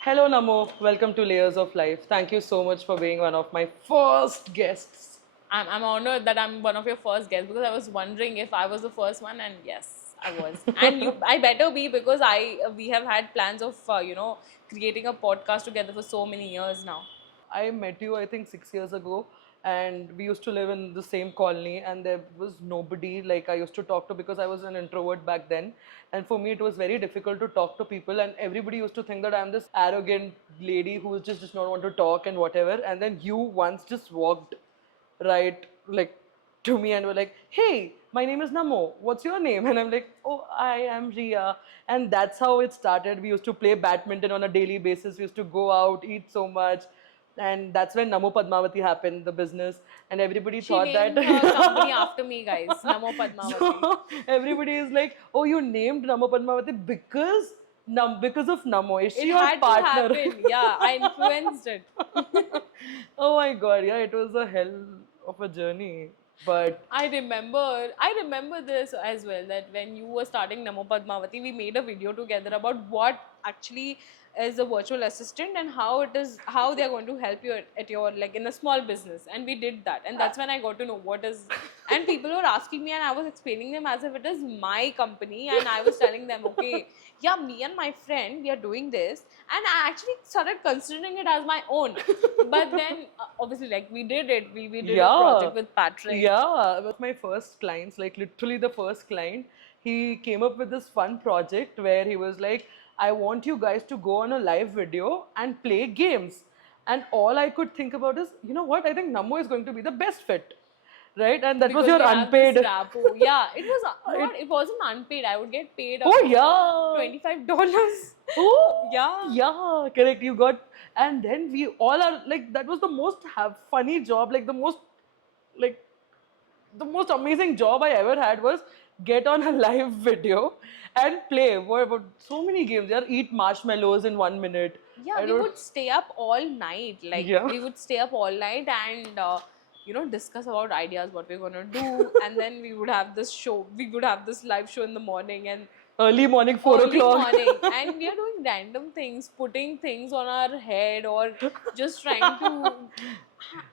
Hello, Namo. Welcome to Layers of Life. Thank you so much for being one of my first guests. I'm honored that I'm one of your first guests because I was wondering if I was the first one, and yes, I was. And I better be because we have had plans of creating a podcast together for so many years now. I met you, I think, 6 years ago, and we used to live in the same colony, and there was nobody like I used to talk to because I was an introvert back then. And for me, it was very difficult to talk to people, and everybody used to think that I'm this arrogant lady who just does not want to talk and whatever. And then you once just walked right like to me and were like, "Hey, my name is Namo. What's your name?" And I'm like, "Oh, I am Ria." And that's how it started. We used to play badminton on a daily basis. We used to go out, eat so much. And that's when Namo Padmavati happened, the business. And everybody She thought that. named her company after me, guys. Namo Padmavati. So everybody is like, "Oh, you named Namo Padmavati because of Namo. Is she It your had to partner?" happen. Yeah, I influenced it. Oh my god, yeah, it was a hell of a journey. But I remember this as well, that when you were starting Namo Padmavati, we made a video together about what actually is a virtual assistant and how they are going to help you at your, like, in a small business, and we did that, and that's when I got to know what is. And people were asking me, and I was explaining them as if it is my company, and I was telling them, okay, yeah, me and my friend, we are doing this, and I actually started considering it as my own. But then obviously, like, we did a yeah, project with Patrick. yeah, with my first clients, like literally the first client, he came up with this fun project where he was like, "I want you guys to go on a live video and play games." And all I could think about is, you know what? I think Namo is going to be the best fit, right? And that was Because your we have this unpaid. rapport. Yeah, it was It, not. It wasn't unpaid. I would get paid oh up to yeah. $25. Oh, Yeah. yeah, correct. You got, and then we all are like, that was the most have funny job, like, the most amazing job I ever had was get on a live video and play. What so many games? Yeah, eat marshmallows in 1 minute. Yeah, I we don't. would stay up all night. Like, Yeah. we would stay up all night and discuss about ideas, what we're gonna do, and then we would have this show. We would have this live show in the morning, and Early morning, four early o'clock. morning, and we are doing random things, putting things on our head, or just trying to.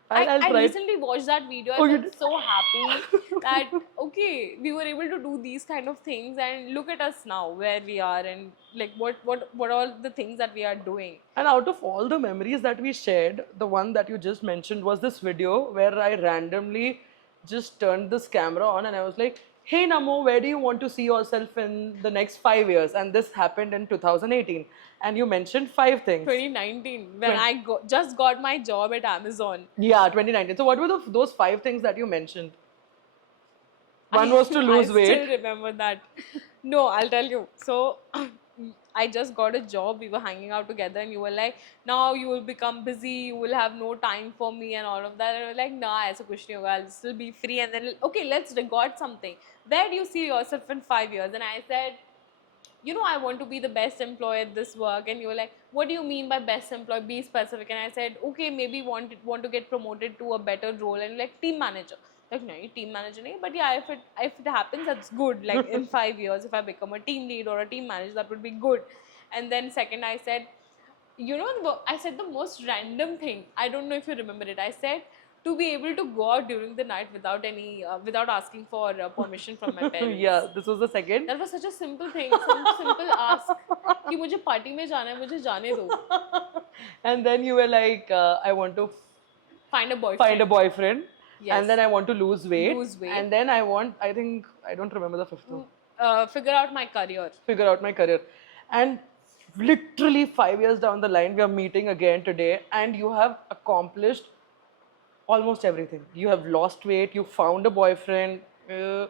I'll I try. recently watched that video. I Oh, you felt did. so happy that, okay, we were able to do these kind of things, and look at us now where we are, and like what all the things that we are doing. And out of all the memories that we shared, the one that you just mentioned was this video where I randomly just turned this camera on and I was like, "Hey Namo, where do you want to see yourself in the next 5 years?" And this happened in 2018. And you mentioned five things. 2019, when Twen- just got my job at Amazon. yeah, 2019. So, what were those five things that you mentioned? One I was to I lose still weight. remember that. No, I'll tell you. So I just got a job. We were hanging out together, and you were like, "Now you will become busy. You will have no time for me, and all of that." And I was like, "Nah, aisa kuch nahi hoga. I'll still be free." And then, okay, let's record something. Where do you see yourself in 5 years? And I said, I want to be the best employee at this work. And you were like, what do you mean by best employee? Be specific. And I said, okay, maybe want to get promoted to a better role, and like team manager. Like, no, team manager nahi. But yeah, if it happens, that's good. Like, in 5 years, if I become a team lead or a team manager, that would be good. And then second, I said, I said the most random thing. I don't know if you remember it. I said, to be able to go out during the night without asking for permission from my parents. Yeah, this was the second. That was such a simple thing, some simple ask कि मुझे party में जाना है, मुझे जाने दो. And then you were like, "I want to Find a find a boyfriend. boyfriend." And Yes. then I want to lose weight. Lose weight. And then I want, I think, I don't remember the fifth one. Figure out my career. Figure out my career. And literally 5 years down the line, we are meeting again today, and you have accomplished almost everything. You have lost weight, you found a boyfriend, you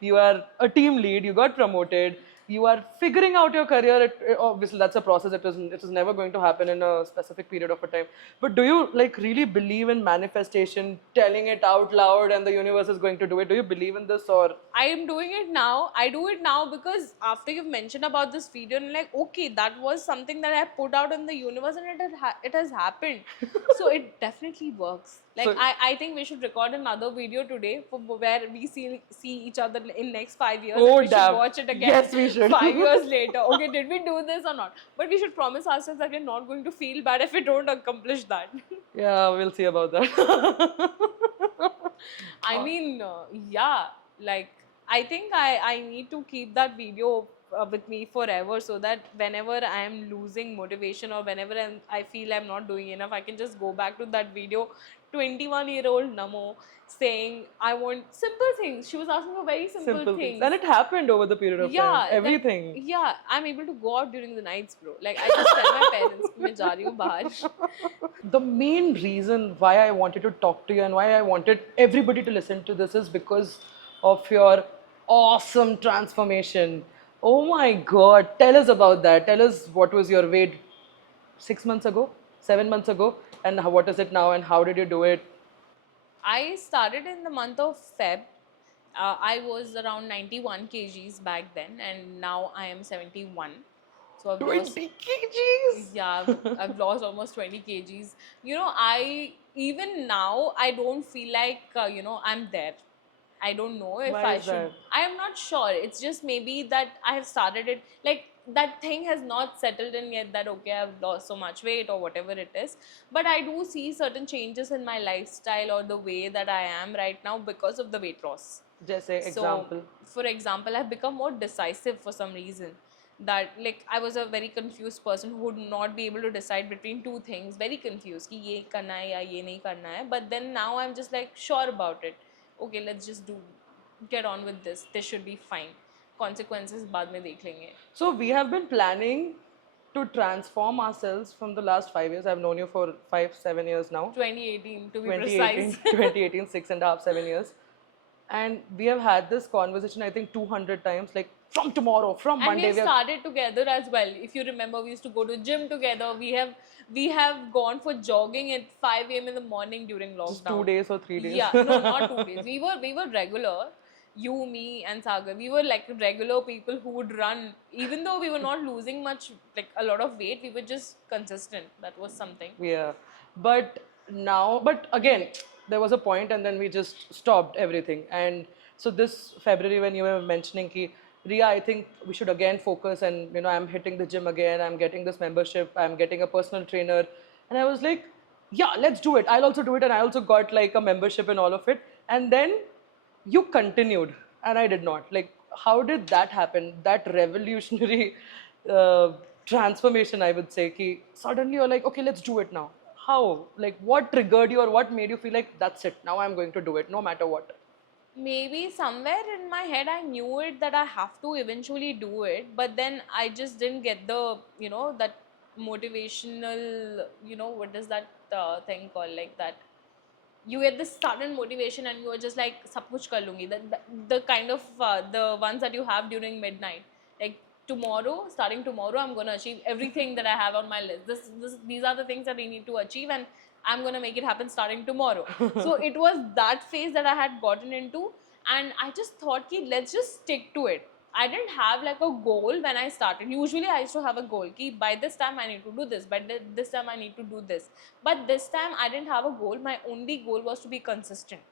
you are a team lead, you got promoted, you are figuring out your career. Obviously, that's a process. It is never going to happen in a specific period of a time. But do you like really believe in manifestation, telling it out loud, and the universe is going to do it? Do you believe in this or? I am doing it now. I do it now because after you've mentioned about this video, and like, okay, that was something that I put out in the universe, and it has happened. So it definitely works. Like So- I think we should record another video today for where we see each other in next 5 years, Oh, and we damn. should watch it again. Yes, we should. 5 years later. Okay, did we do this or not? But we should promise ourselves that we're not going to feel bad if we don't accomplish that. Yeah, we'll see about that. I mean, yeah, like I think I need to keep that video with me forever, so that whenever I am losing motivation or whenever I feel I'm not doing enough, I can just go back to that video. 21-year-old Namo saying, I want simple things. She was asking for very simple, things. And it happened over the period of time. that- Everything. yeah, I'm able to go out during the nights, bro. Like I just tell my parents, "मैं जा रही हूँ बाहर." The main reason why I wanted to talk to you and why I wanted everybody to listen to this is because of your awesome transformation. Oh my God. Tell us about that. Tell us what was your weight 6 months ago, 7 months ago, and what is it now, and how did you do it? I started in the month of Feb. I was around 91 kgs back then, and now I am 71. So I've lost, 20 kgs. yeah, I've lost almost 20 kgs. You know, I even now I don't feel like I'm there. I don't know if Why I is should. that? I am not sure. It's just maybe that I have started it like that thing has not settled in yet. That okay, I've lost so much weight or whatever it is. But I do see certain changes in my lifestyle or the way that I am right now because of the weight loss. Just say example. So, for example, I've become more decisive for some reason. That like I was a very confused person who would not be able to decide between two things. Very confused. कि ये करना है या ये नहीं करना है. But then now I'm just like sure about it. Okay, let's just get on with this. This should be fine. Consequences बाद में देख लेंगे. So we have been planning to transform ourselves from the last 5 years. I've known you for 5-7 years now. 2018 to be 2018, precise. 2018, 6.5-7 years. And we have had this conversation, I think, 200 times. Like from tomorrow, from And Monday, we have started together as well. If you remember, we used to go to gym together. We have gone for jogging at 5 a.m. in the morning during just lockdown. 2 days or 3 days. Yeah, no, not 2 days. We were regular. You, me, and Sagar. We were like regular people who would run. Even though we were not losing much, like a lot of weight, we were just consistent. That was something. Yeah. But now, but again, there was a point and then we just stopped everything. And so this February, when you were mentioning ki, Ria, I think we should again focus, and I'm hitting the gym again, I'm getting this membership, I'm getting a personal trainer. And I was like, yeah, let's do it. I'll also do it. And I also got like a membership and all of it. And then you continued and I did not. Like, how did that happen? That revolutionary transformation, I would say, ki suddenly you're like, okay, let's do it now. How? Like, what triggered you or what made you feel like, that's it, now I'm going to do it, no matter what? Maybe somewhere in my head I knew it that I have to eventually do it, but then I just didn't get the that motivational what is that thing called, like that you get this sudden motivation and you are just like sab kuch kar lungi, the kind of the ones that you have during midnight, like starting tomorrow I'm going to achieve everything that I have on my list. These are the things that I need to achieve, and I'm going to make it happen starting tomorrow. So it was that phase that I had gotten into, and I just thought ki let's just stick to it. I didn't have like a goal when I started. Usually I used to have a goal ki by this time I need to do this, by this time I need to do this. But this time I didn't have a goal. My only goal was to be consistent.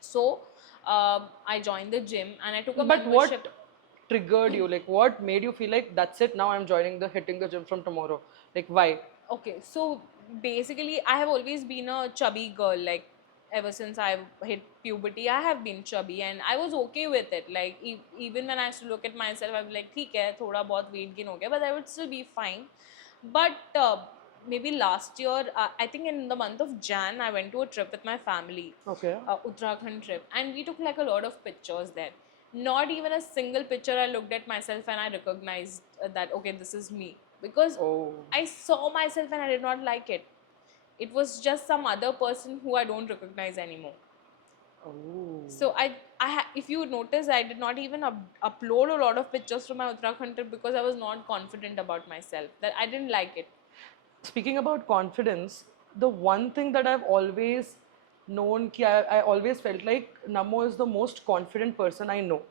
So I joined the gym and I took a But membership. what triggered you? Like, what made you feel like, that's it, now I'm hitting the gym from tomorrow? Like, why? Okay, so basically I have always been a chubby girl. Like ever since I hit puberty, I have been chubby and I was okay with it. Like even when I used to look at myself, I was like, theek hai, thoda bahut weight gain ho gaya, but I would still be fine. But maybe last year, I think in the month of Jan, I went to a trip with my family, Okay. Uttarakhand trip, and we took like a lot of pictures there. Not even a single picture I looked at myself and I recognized that okay, this is me, because Oh. I saw myself and I did not like it. It was just some other person who I don't recognize anymore. Oh. So if you notice, I did not even upload a lot of pictures from my Uttarakhand trip because I was not confident about myself. That I didn't like it. Speaking about confidence, the one thing that I've always known, I always felt like Namo is the most confident person I know.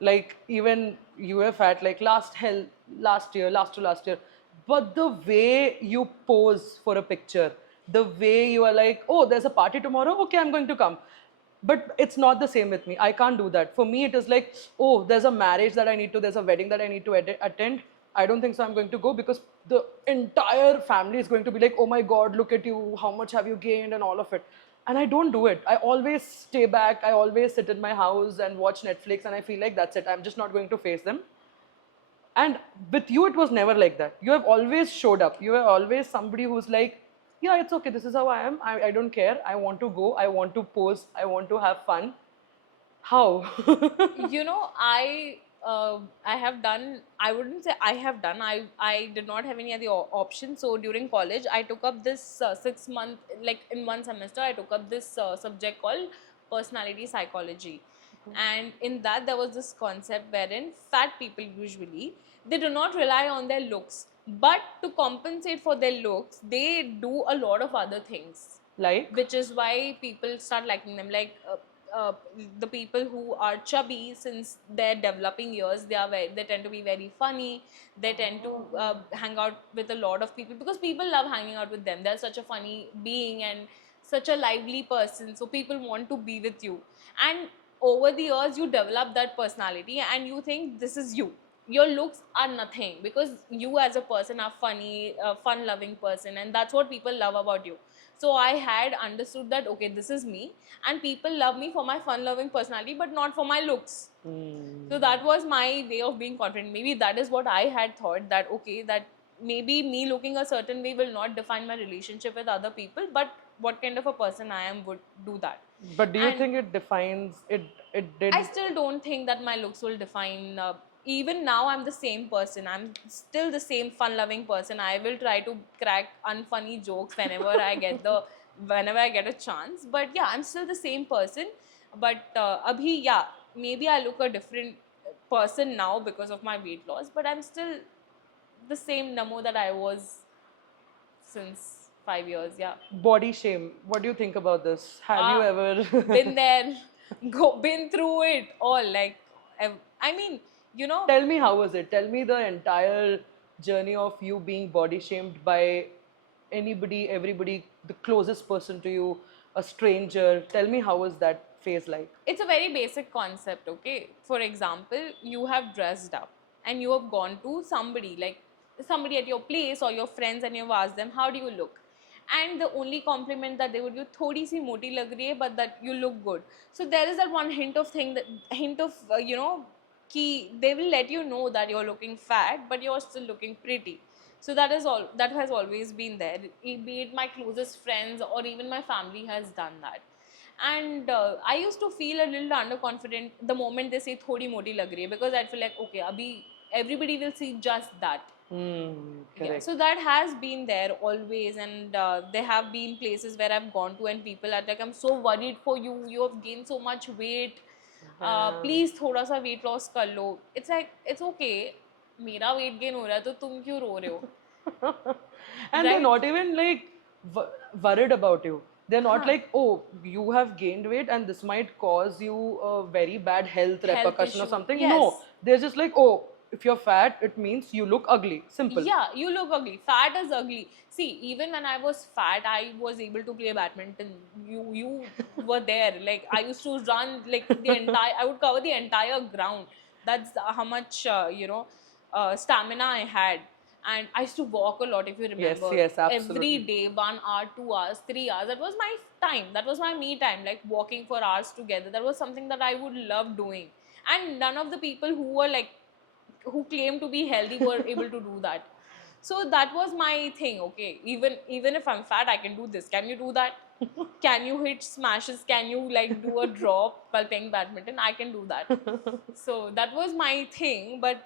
Like, even you have had like last year, last to last year. But the way you pose for a picture, the way you are like, oh, there's a party tomorrow, okay, I'm going to come. But it's not the same with me. I can't do that. For me, it is like, oh, there's a marriage that I need to, there's a wedding that I need to attend. I don't think so I'm going to go, because the entire family is going to be like, oh my God, look at you, how much have you gained, and all of it. And I don't do it. I always stay back. I always sit in my house and watch Netflix, and I feel like that's it. I'm just not going to face them. And with you, it was never like that. You have always showed up. You are always somebody who's like, yeah, it's okay. This is how I am. I don't care. I want to go. I want to pose. I want to have fun. How? You know, I have done, I wouldn't say I have done, I did not have any other option. So during college I took up this 6 month, like in one semester I took up this subject called personality psychology. And in that there was this concept wherein fat people usually, they do not rely on their looks, but to compensate for their looks they do a lot of other things, Like? which is why people start liking them. Like uh, the people who are chubby, since their developing years, they tend to be very funny. They tend to hang out with a lot of people because people love hanging out with them. They're such a funny being and such a lively person, so people want to be with you. And over the years you develop that personality and you think this is you. Your looks are nothing because you as a person are funny, a fun loving person, and that's what people love about you. So I had understood that okay, this is me, and people love me for my fun loving personality but not for my looks. So that was my way of being confident. Maybe that is what I had thought, that okay, that maybe me looking a certain way will not define my relationship with other people, but what kind of a person I am would do that. But do you And think it defines it? It did. I still don't think that my looks will define. Even now, I'm the same person. I'm still the same fun-loving person. I will try to crack unfunny jokes whenever I get a chance. But yeah, I'm still the same person. But abhi, yeah, maybe I look a different person now because of my weight loss. But I'm still the same Namo that I was since 5 years. Yeah. Body shame. What do you think about this? Have you Ah, ever been there, been through it all. Like, I mean, you know, Tell me, how was it? Tell me the entire journey of you being body shamed by anybody, everybody, the closest person to you, a stranger. Tell me, how was that phase like? it's a very basic concept, okay? For example, you have dressed up and you have gone to somebody, like somebody at your place or your friends, and you've asked them, how do you look? And the only compliment that they would give, thodi si moti lag rahi hai, but that you look good. So there is that one hint of ki they will let you know that you're looking fat but you're still looking pretty. So that is all, that has always been there. Be it my closest friends or even my family has done that. And I used to feel a little underconfident the moment they say thodi moti lag rahi hai, because I'd feel like okay, abhi everybody will see just that. Yeah, Correct. so that has been there always. And there have been places where I've gone to and people are like, I'm so worried for you, you have gained so much weight, please thoda sa weight loss kar lo. It's like, it's okay, मेरा weight gain हो रहा है तो तुम क्यों रो रहे हो? And they're Right? not even like worried about you. They're not Huh. like, oh, you have gained weight and this might cause you a very bad health Health repercussion or issue. something. Yes. No, they're just like, oh, if you're fat, it means you look ugly. Simple. Yeah, you look ugly. Fat is ugly. See, even when I was fat, I was able to play badminton. You were there. Like I used to run like the entire. I would cover the entire ground. That's how much stamina I had. And I used to walk a lot. If you Yes, remember, yes, every absolutely. day, 1 hour, 2 hours, 3 hours. That was my time. That was my me time. Like walking for hours together. That was something that I would love doing. And none of the people who claim to be healthy were able to do that. So that was my thing. Okay, even if I'm fat, I can do this. Can you do that? Can you hit smashes? Can you like do a drop while playing badminton? I can do that. So that was my thing. But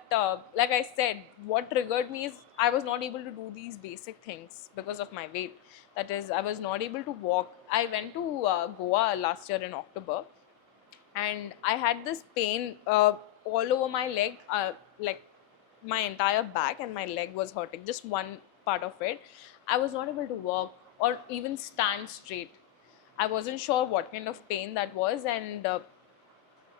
like I said, what triggered me is I was not able to do these basic things because of my weight. That is, I was not able to walk. I went to Goa last year in October, and I had this pain all over my leg, like my entire back and my leg was hurting, just one part of it. I was not able to walk or even stand straight. I wasn't sure what kind of pain that was, and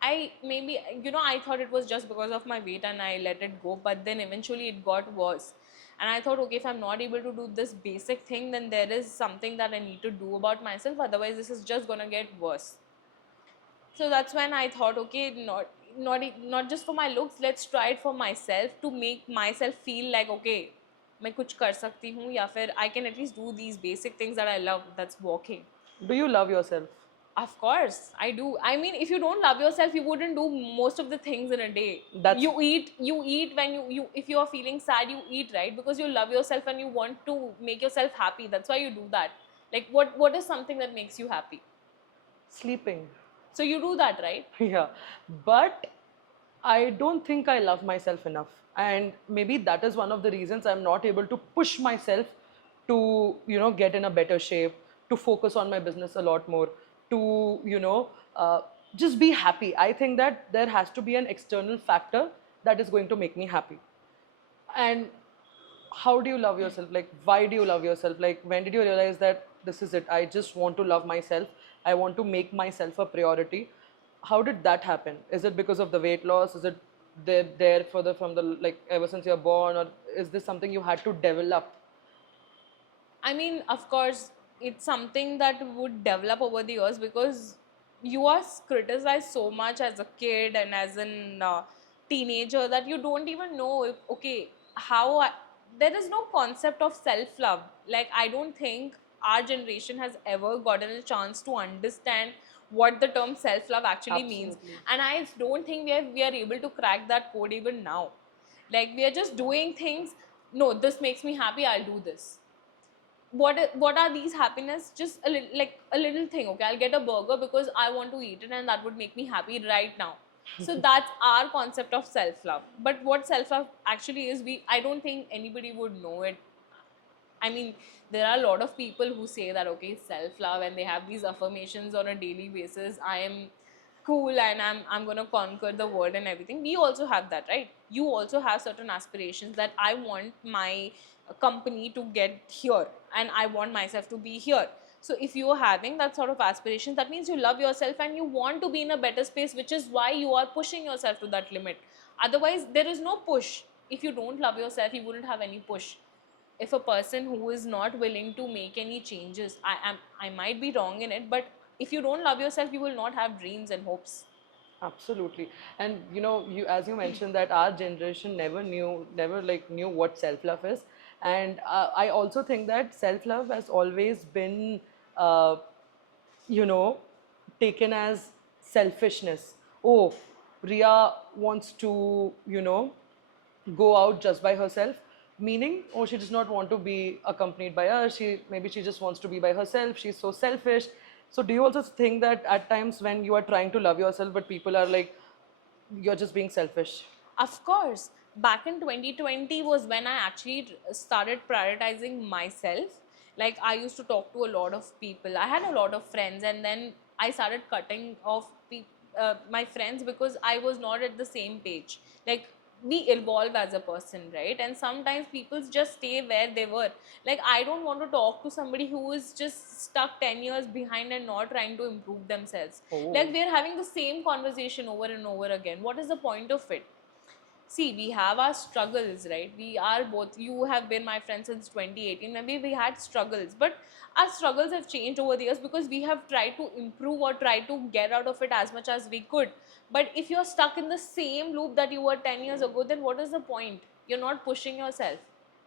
I maybe I thought it was just because of my weight and I let it go, but then eventually it got worse. And I thought, okay, if I'm not able to do this basic thing, then there is something that I need to do about myself, otherwise this is just gonna get worse. So that's when I thought, okay, not just for my looks, let's try it for myself, to make myself feel like, okay, मैं कुछ कर सकती हूँ, या फिर I can at least do these basic things that I love, that's walking. Do you love yourself? Of course I do. I mean, if you don't love yourself, you wouldn't do most of the things in a day. That's- You eat when you if you are feeling sad, you eat, right? Because you love yourself and you want to make yourself happy. That's why you do that. Like, what is something that makes you happy? Sleeping. So you do that, right? Yeah, but I don't think I love myself enough, and maybe that is one of the reasons I'm not able to push myself to, get in a better shape, to focus on my business a lot more, to, just be happy. I think that there has to be an external factor that is going to make me happy. And how do you love yourself? Like, why do you love yourself? Like, when did you realize that this is it? I just want to love myself. I want to make myself a priority. How did that happen? Is it because of the weight loss? Is it there further from the, like, ever since you're born, or is this something you had to develop? I mean, of course, it's something that would develop over the years, because you are criticized so much as a kid and as an teenager that you don't even know if, okay, there is no concept of self love. Like, I don't think our generation has ever gotten a chance to understand what the term self love actually means. Absolutely. And I don't think we are able to crack that code even now. Like, we are just doing things. No, this makes me happy, I'll do this. What are these happiness? Just like a little thing. Okay, I'll get a burger because I want to eat it, and that would make me happy right now. So that's our concept of self love. But what self love actually is, I don't think anybody would know it. I mean, there are a lot of people who say that, okay, self love, and they have these affirmations on a daily basis. I am cool, and I'm gonna conquer the world and everything. We also have that, right? You also have certain aspirations that I want my company to get here, and I want myself to be here. So if you are having that sort of aspirations, that means you love yourself and you want to be in a better space, which is why you are pushing yourself to that limit. Otherwise, there is no push. If you don't love yourself, you wouldn't have any push. If a person who is not willing to make any changes, I might be wrong in it, but if you don't love yourself, you will not have dreams and hopes. Absolutely. And you, as you mentioned, that our generation never like knew what self-love is. And I also think that self-love has always been, uh, you know, taken as selfishness. Oh, Ria wants to, go out just by herself, meaning, oh, she does not want to be accompanied by us. Maybe she just wants to be by herself. She's so selfish. So do you also think that at times when you are trying to love yourself, but people are like, you're just being selfish? Of course, back in 2020 was when I actually started prioritizing myself. Like, I used to talk to a lot of people. I had a lot of friends, and then I started cutting off my friends because I was not at the same page. Like, we evolve as a person, right? And sometimes people just stay where they were. Like, I don't want to talk to somebody who is just stuck 10 years behind and not trying to improve themselves. Oh. Like, we're having the same conversation over and over again. What is the point of it? See, we have our struggles, right? We are both, you have been my friend since 2018. Maybe we had struggles, but our struggles have changed over the years because we have tried to improve or try to get out of it as much as we could. But if you're stuck in the same loop that you were 10 years ago, then what is the point? You're not pushing yourself.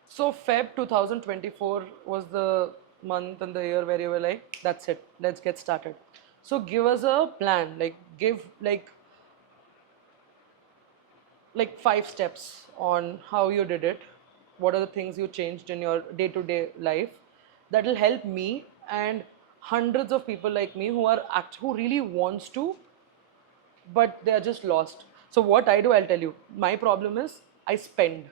So Feb 2024 was the month and the year where you were like, that's it, let's get started. So give us a plan, like give like 5 steps on how you did it. What are the things you changed in your day-to-day life that will help me and hundreds of people like me who really wants to, but they are just lost. So what I do, I'll tell you. My problem is I spend.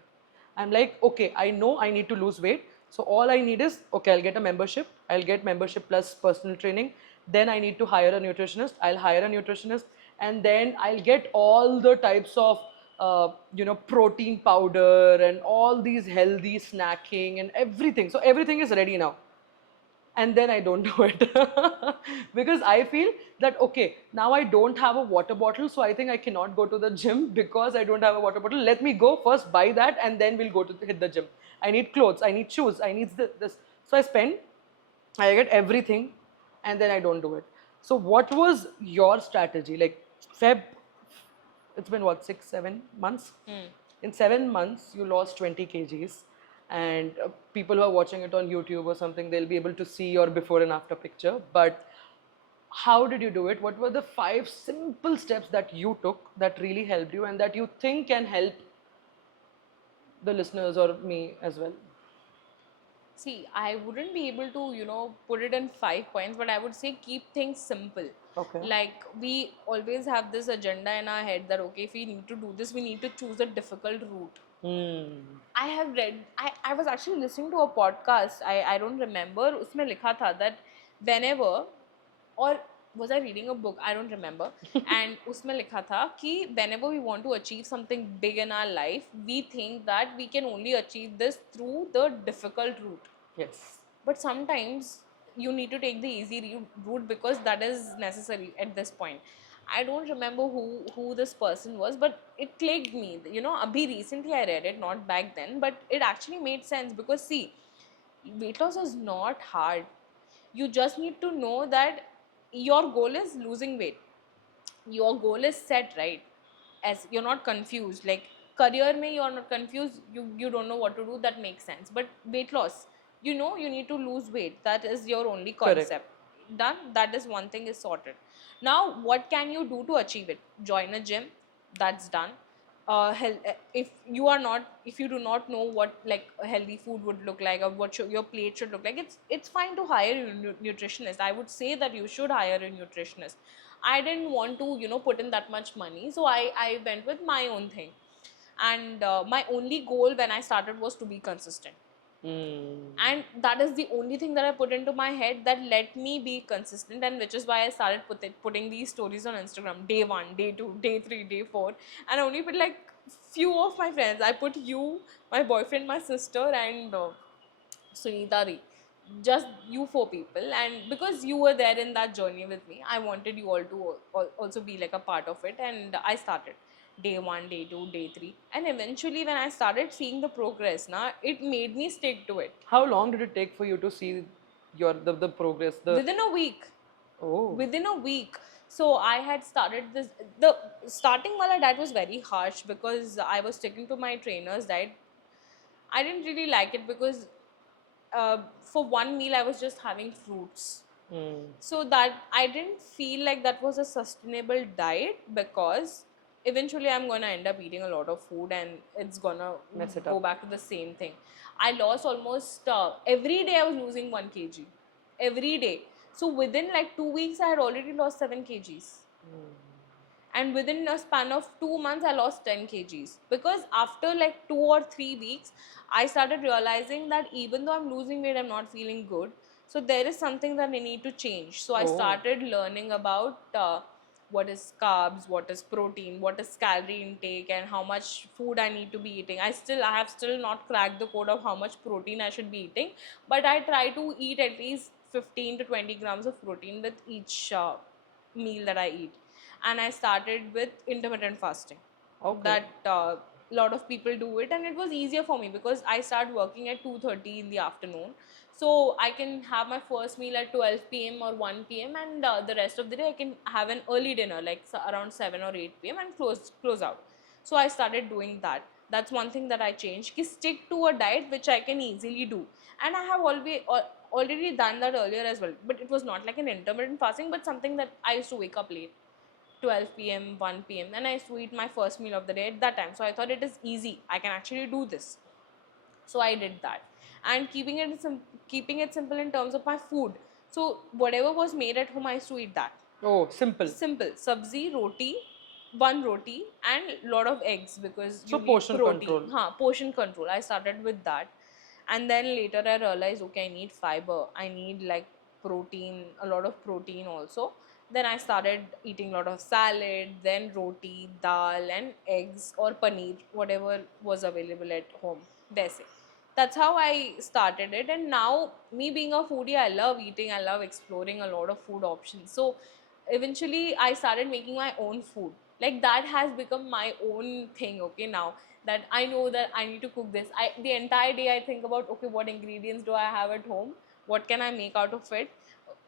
I'm like, okay, I know I need to lose weight. So all I need is, okay, I'll get a membership. I'll get membership plus personal training. Then I need to hire a nutritionist. I'll hire a nutritionist. And then I'll get all the types of, protein powder and all these healthy snacking and everything. So everything is ready now, and then I don't do it because I feel that, okay, now I don't have a water bottle, so I think I cannot go to the gym because I don't have a water bottle. Let me go first buy that and then we'll go to hit the gym. I need clothes, I need shoes, I need this. So I spend, I get everything, and then I don't do it. So what was your strategy? Like Feb, it's been what, 6 7 months? In 7 months you lost 20 kgs, and people who are watching it on YouTube or something, they'll be able to see your before and after picture. But how did you do it? What were the 5 simple steps that you took that really helped you and that you think can help the listeners or me as well? See, I wouldn't be able to, put it in 5 points, but I would say keep things simple. Okay. Like, we always have this agenda in our head that, okay, if we need to do this, we need to choose a difficult route. I have read, I was actually listening to a podcast, I don't remember, उसमें लिखा था that whenever, or was I reading a book? I don't remember. And उसमें लिखा था कि whenever we want to achieve something big in our life, we think that we can only achieve this through the difficult route. Yes. But sometimes you need to take the easy route because that is necessary at this point. I don't remember who this person was, but it clicked me. Abhi recently I read it, not back then, but it actually made sense because see, weight loss is not hard. You just need to know that your goal is losing weight. Your goal is set, right? As you're not confused. Like career mein you're not confused, you don't know what to do, that makes sense. But weight loss, you need to lose weight. That is your only concept. Correct. Done. That is one thing is sorted. Now what can you do to achieve it? Join a gym. That's done. If you do not know what like a healthy food would look like or what your plate should look like, it's fine to hire a nutritionist. I would say that you should hire a nutritionist. I didn't want to put in that much money, so I went with my own thing. And my only goal when I started was to be consistent. And that is the only thing that I put into my head that let me be consistent, and which is why I started putting these stories on Instagram. Day 1, day 2, day 3, day 4, and I only put like few of my friends. I put you, my boyfriend, my sister, and Sunita Ri. Just you 4 people, and because you were there in that journey with me, I wanted you all to also be like a part of it, and I started day 1, day 2, day 3, and eventually when I started seeing the progress, it made me stick to it. How long did it take for you to see the progress? Within a week. Oh. Within a week. So I had started this. The starting wala diet was very harsh because I was sticking to my trainer's diet. I didn't really like it because for one meal I was just having fruits. So that I didn't feel like that was a sustainable diet, because eventually I'm gonna end up eating a lot of food and it's gonna Mess it go up. back to the same thing. I lost almost every day I was losing 1 kg. Every day. So within like 2 weeks I had already lost 7 kgs. And within a span of 2 months I lost 10 kgs, because after like 2 or 3 weeks I started realizing that even though I'm losing weight, I'm not feeling good. So there is something that I need to change. So I Oh. started learning about what is carbs, what is protein, what is calorie intake, and how much food I need to be eating. I have still not cracked the code of how much protein I should be eating, but I try to eat at least 15 to 20 grams of protein with each meal that I eat. And I started with intermittent fasting. Okay. That a lot of people do it, and it was easier for me because I start working at 2:30 in the afternoon, so I can have my first meal at 12 p.m. or 1 p.m. and the rest of the day I can have an early dinner like around 7 or 8 p.m. and close out. So I started doing that. That's one thing that I changed. Ki stick to a diet which I can easily do, and I have already done that earlier as well. But it was not like an intermittent fasting, but something that I used to wake up late. 12 p.m., 1 p.m. and I used to eat my first meal of the day at that time. So I thought it is easy. I can actually do this. So I did that. And keeping it simple in terms of my food. So whatever was made at home, I used to eat that. Oh, simple. Simple. Sabzi, roti, one roti, and lot of eggs, because So you need portion protein. control. Portion control. I started with that. And then later I realized, okay, I need fiber. I need like protein, a lot of protein also. Then I started eating a lot of salad, then roti, dal, and eggs or paneer, whatever was available at home. That's it. That's how I started it. And now, me being a foodie, I love eating, I love exploring a lot of food options. So eventually I started making my own food. Like that has become my own thing, okay, now that I know that I need to cook this. The entire day I think about, okay, what ingredients do I have at home? What can I make out of it?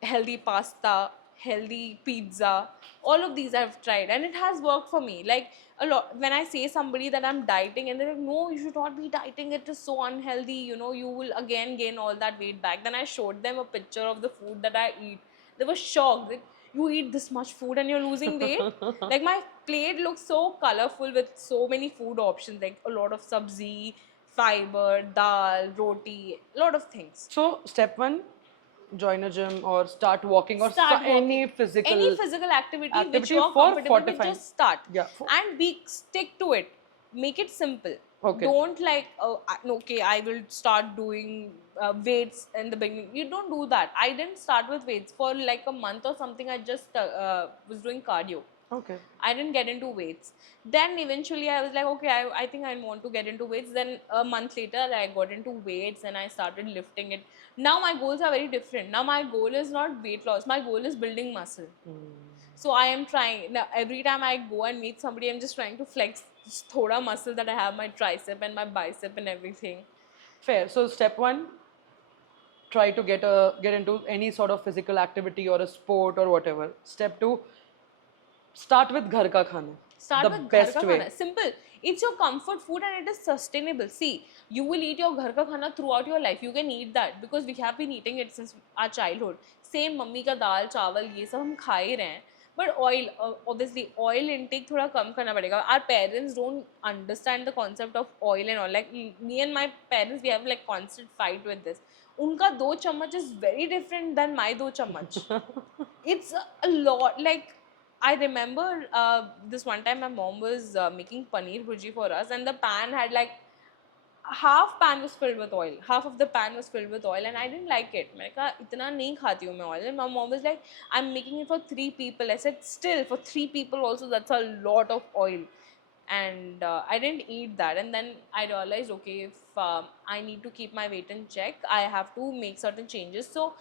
Healthy pasta, healthy pizza, all of these I've tried and it has worked for me. Like a lot, when I say somebody that I'm dieting and they're like, no, you should not be dieting, it is so unhealthy, you know, you will again gain all that weight back. Then I showed them a picture of the food that I eat. They were shocked. Like, you eat this much food and you're losing weight? Like my plate looks so colorful with so many food options, like a lot of sabzi, fiber, dal, roti, a lot of things. So step one, join a gym or start walking or Start walking. any Any physical physical activity which activity you're for comfortable with, fortifying. just start. Yeah. And be stick to it. Make it simple. Okay. Don't like, oh, okay, I will start doing weights in the beginning. You don't do that. I didn't start with weights for like a month or something. I just was doing cardio. Okay. I didn't get into weights. Then eventually I was like, okay, I think I want to get into weights. Then a month later, I got into weights and I started lifting it. Now my goals are very different. Now my goal is not weight loss. My goal is building muscle. So I am trying. Now every time I go and meet somebody, I'm just trying to flex just thoda muscle that I have, my tricep and my bicep and everything. Fair. So step one, try to get into any sort of physical activity or a sport or whatever. Step two, start with ghar ka khana. Start The with ghar best ka way. khana. Simple. It's your comfort food and it is sustainable. See, you will eat your ghar ka khana throughout your life. You can eat that because we have been eating it since our childhood. Same mummy का दाल चावल ये सब हम खा ही रहे हैं. But oil, obviously, oil intake थोड़ा कम करना पड़ेगा. Our parents don't understand the concept of oil and all. Like me and my parents, we have like constant fight with this. उनका 2 चम्मच is very different than my 2 चम्मच. It's a lot. Like I remember this one time my mom was making paneer bhurji for us and the pan had like half pan was filled with oil, half of the pan was filled with oil and I didn't like it. मैंने कहा इतना नहीं खाती हूँ मैं oil. And my mom was like, I'm making it for 3 people. I said, still for 3 people also that's a lot of oil. And I didn't eat that. And then I realized, okay, if I need to keep my weight in check, I have to make certain changes. So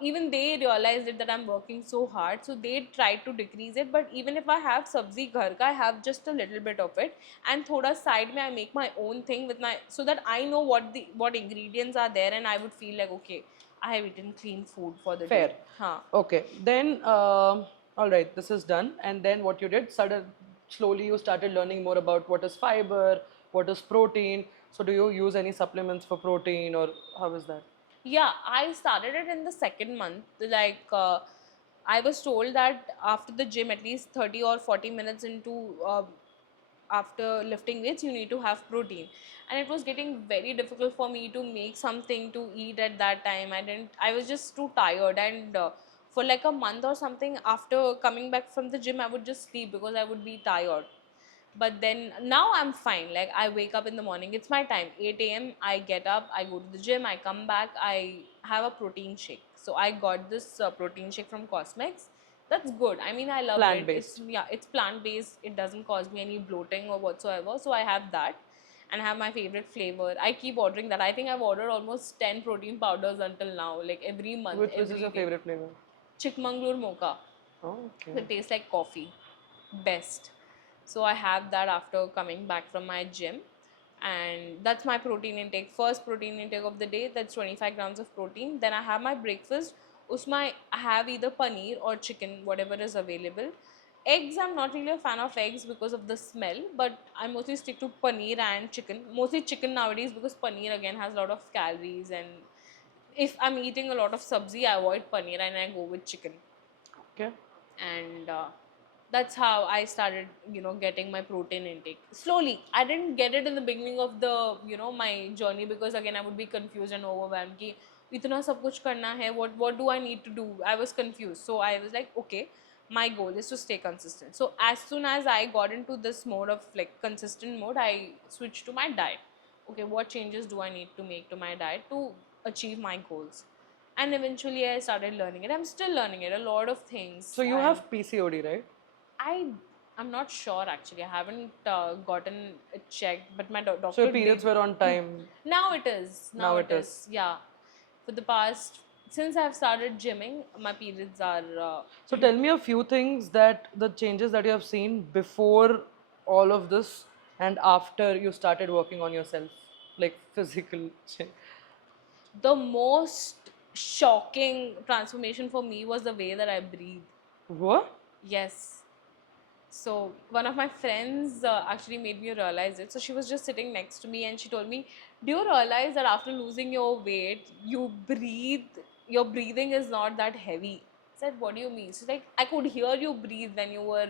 even they realized it that I'm working so hard, so they tried to decrease it. But even if I have sabzi ghar ka, I have just a little bit of it, and thoda side mein I make my own thing with my, so that I know what ingredients are there, and I would feel like, okay, I have eaten clean food for the Fair. day. Haan. Okay. Then, all right, this is done. And then what you did, slowly you started learning more about what is fiber, what is protein. So do you use any supplements for protein or how is that? Yeah, I started it in the second month. Like, I was told that after the gym, at least 30 or 40 minutes into after lifting weights, you need to have protein. And it was getting very difficult for me to make something to eat at that time. I was just too tired. And for like a month or something, after coming back from the gym, I would just sleep because I would be tired. But then now I'm fine. Like I wake up in the morning, it's my time, 8 a.m. I get up, I go to the gym, I come back, I have a protein shake. So I got this protein shake from Cosmex. That's good. I mean, I love it. Plant-based. It's plant based. It doesn't cause me any bloating or whatsoever. So I have that, and I have my favorite flavor. I keep ordering that. I think I've ordered almost 10 protein powders until now. Like every month, Which every is your day. favorite flavor? Chikmagalur mocha. Oh, okay. It tastes like coffee. Best. So I have that after coming back from my gym. And that's my protein intake. First protein intake of the day, that's 25 grams of protein. Then I have my breakfast. Usma I have either paneer or chicken, whatever is available. Eggs, I'm not really a fan of eggs because of the smell, but I mostly stick to paneer and chicken. Mostly chicken nowadays because paneer again has a lot of calories, and if I'm eating a lot of sabzi, I avoid paneer and I go with chicken. Okay. And that's how I started, getting my protein intake slowly. I didn't get it in the beginning of the, my journey, because again I would be confused and overwhelmed ki itna sab kuch karna hai, what do I need to do? I was confused. So I was like, okay, my goal is to stay consistent. So as soon as I got into this mode of like consistent mode, I switched to my diet. Okay, what changes do I need to make to my diet to achieve my goals? And eventually I started learning it. I'm still learning it, a lot of things. So you have PCOD, right? I'm not sure actually. I haven't gotten it checked, but my doctor So your periods did. were on time. Now it is. Now it is. Yeah. For the past since I've started gymming, my periods are So tell me a few things that the changes that you have seen before all of this and after you started working on yourself, like physical change. the most shocking transformation for me was the way that I breathe. What? Yes. So one of my friends actually made me realize it. So she was just sitting next to me and she told me, "Do you realize that after losing your weight, you breathe? Your breathing is not that heavy." I said, "What do you mean?" She's like, "I could hear you breathe when you were,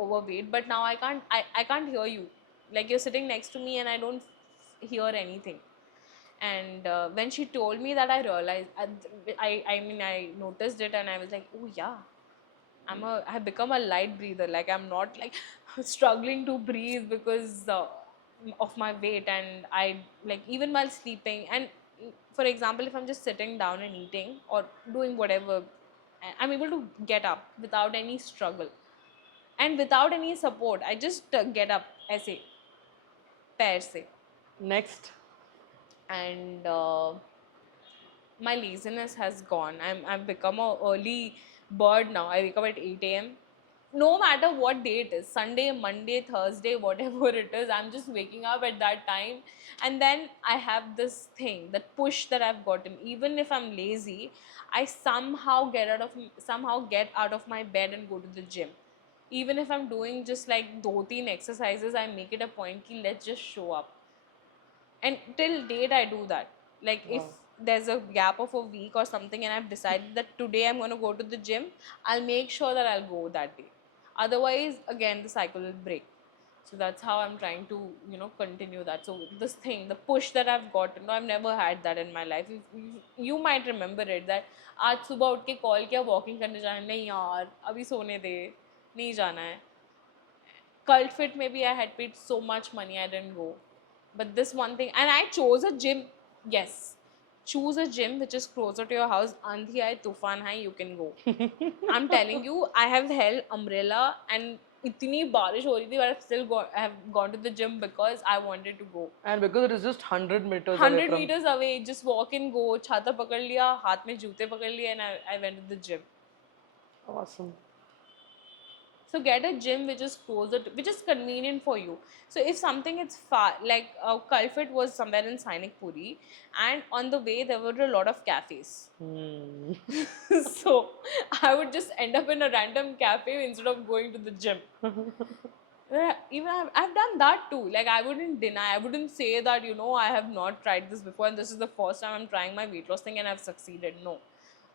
overweight, but now I can't. I can't hear you. Like you're sitting next to me and I don't hear anything." And when she told me that, I realized, I mean, I noticed it and I was like, "Oh yeah, I've become a light breather. Like I'm not like struggling to breathe because of my weight." And I, like, even while sleeping, and for example, if I'm just sitting down and eating or doing whatever, I'm able to get up without any struggle and without any support. I just get up ऐसे पैर से. Next. And my laziness has gone. I've become a early bird now. I wake up at 8 a.m. No matter what day it is, Sunday, Monday, Thursday, whatever it is, I'm just waking up at that time. And then I have this thing, that push that I've gotten. Even if I'm lazy, I somehow get out of my bed and go to the gym. Even if I'm doing just like 2-3 exercises, I make it a point ki let's just show up. And till date I do that. Like if Wow. there's a gap of a week or something and I've decided that today I'm going to go to the gym, I'll make sure that I'll go that day. Otherwise, again, the cycle will break. So that's how I'm trying to, continue that. So this thing, the push that I've gotten, I've never had that in my life. You might remember it, that आज सुबह उठ के call किया walking करने जाना है, नहीं यार अभी सोने दे, नहीं जाना है. Cult Fit, maybe I had paid so much money, I didn't go. But this one thing, and I chose a gym. Yes, choose a gym which is closer to your house. Andhi hai, tufan hai, you can go. I'm telling you, I have held umbrella and itni barish ho rahi thi, but I have gone to the gym because I wanted to go. And because it is just 100 meters away 100 from. meters away, just walk and go. Chhata pakad liya, हाथ में जूते पकड़ लिए, and I went to the gym. Awesome. So get a gym which is closer, which is convenient for you. So if something is far, like Culfit was somewhere in Sainik Puri, and on the way there were a lot of cafes. Hmm. So I would just end up in a random cafe instead of going to the gym. Even I've done that too. Like I wouldn't deny, I wouldn't say that I have not tried this before and this is the first time I'm trying my weight loss thing and I've succeeded. No,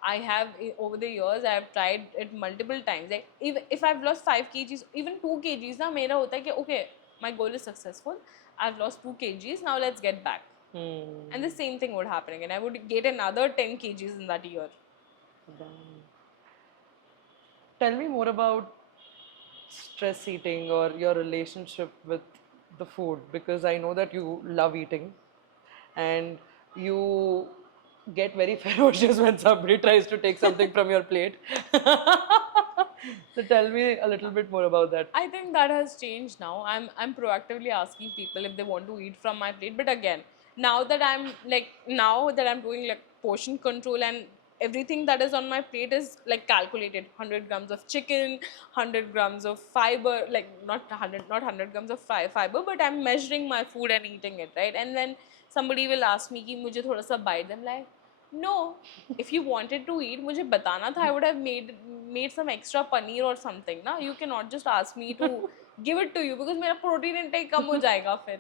I have over the years I have tried it multiple times. Like if I've lost 5 kgs, even 2 kgs, na mera hota hai ki okay, my goal is successful. I've lost 2 kgs. Now let's get back. And the same thing would happen again. I would get another 10 kgs in that year. Damn. Tell me more about stress eating or your relationship with the food, because I know that you love eating and you get very ferocious when somebody tries to take something from your plate. So tell me a little bit more about that. I think that has changed now. I'm proactively asking people if they want to eat from my plate. But again, now that I'm doing like portion control and everything that is on my plate is like calculated. 100 grams of chicken, 100 grams of fiber, like not 100 grams of fiber, but I'm measuring my food and eating it, right? And when somebody will ask me कि मुझे थोड़ा सा bite, I'm like, no, if you wanted to eat, मुझे बताना था. I would have made some extra paneer or something. ना, you cannot just ask me to give it to you because मेरा protein intake कम हो जाएगा फिर.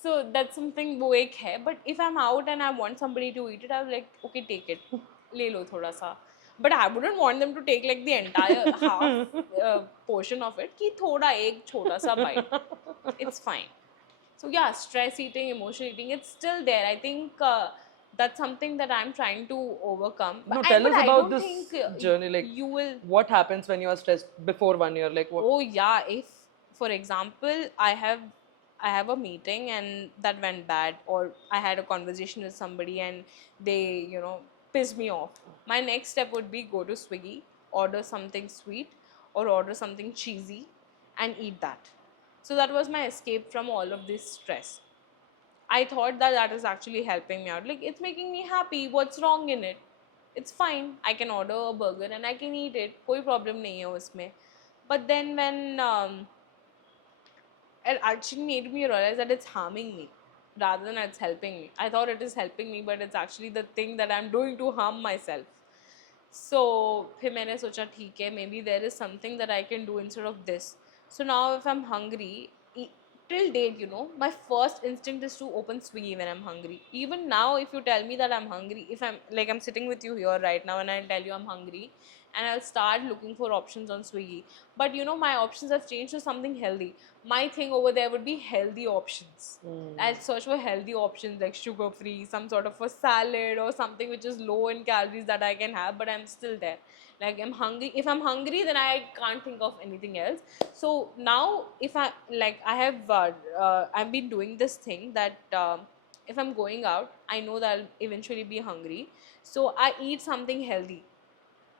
So that's something वो एक है. But if I'm out and I want somebody to eat it, I'm like, okay, take it, ले लो थोड़ा सा. But I wouldn't want them to take like the entire half portion of it. कि थोड़ा एक छोटा सा bite. It's fine. So yeah, stress eating, emotional eating, it's still there. I think that's something that I'm trying to overcome. No, But tell us I about don't this think journey. Like, you will. what happens when you are stressed before 1 year? Like, what? Oh yeah, if for example I have a meeting and that went bad, or I had a conversation with somebody and they pissed me off. My next step would be go to Swiggy, order something sweet or order something cheesy and eat that. So that was my escape from all of this stress. I thought that is actually helping me out. Like, it's making me happy. What's wrong in it? it's fine. I can order a burger and I can eat it. कोई problem नहीं है उसमें. But then when it actually made me realize that it's harming me rather than it's helping me. I thought it is helping me, but it's actually the thing that I'm doing to harm myself. So फिर मैंने सोचा ठीक है, maybe there is something that I can do instead of this. So now if I'm hungry, till date, you know, my first instinct is to open Swiggy when I'm hungry. Even now, if you tell me that I'm hungry, if I'm like I'm sitting with you here right now and I'll tell you I'm hungry, and I'll start looking for options on Swiggy. But you know, my options have changed to something healthy. My thing over there would be healthy options. I'll search for healthy options like sugar free, some sort of a salad or something which is low in calories that I can have, but I'm still there. Like I'm hungry. If I'm hungry, then I can't think of anything else. So now, if I like, I've been doing this thing that if I'm going out, I know that I'll eventually be hungry. So I eat something healthy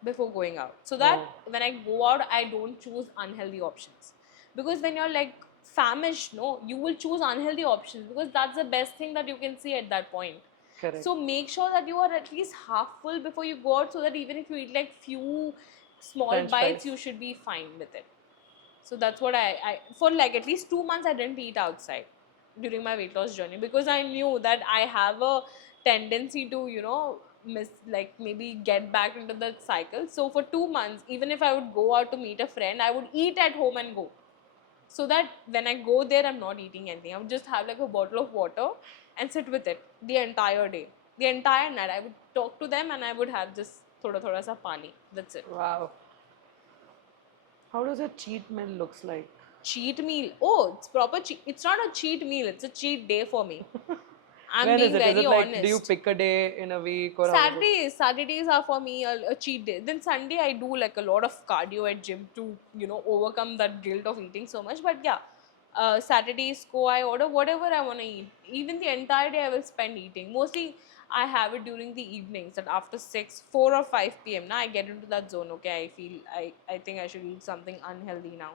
before going out, so that when I go out I don't choose unhealthy options. Because when you're like famished, no, you will choose unhealthy options because that's the best thing that you can see at that point. Correct. So make sure that you are at least half full before you go out, so that even if you eat like few small French bites, fries. you should be fine with it. So that's what I for like at least 2 months I didn't eat outside during my weight loss journey, because I knew that I have a tendency to, you know, miss, like maybe get back into the cycle. So for 2 months, even if I would go out to meet a friend, I would eat at home and go. So that when I go there, I'm not eating anything. I would just have like a bottle of water and sit with it the entire day. The entire night, I would talk to them and I would have just thoda sa pani. That's it. Wow. How does a cheat meal looks like? Cheat meal. Oh, it's proper cheat. It's not a cheat meal. It's a cheat day for me. I'm When is being it? Is very it like, do you honest. pick a day in a week or how is it? Saturdays are for me a cheat day. Then Sunday I do like a lot of cardio at gym to, you know, overcome that guilt of eating so much. But yeah, Saturdays go, I order whatever I want to eat. Even the entire day I will spend eating. Mostly I have it during the evenings, that after 6, 4 or 5 p.m. now I get into that zone. Okay, I think I should eat something unhealthy now.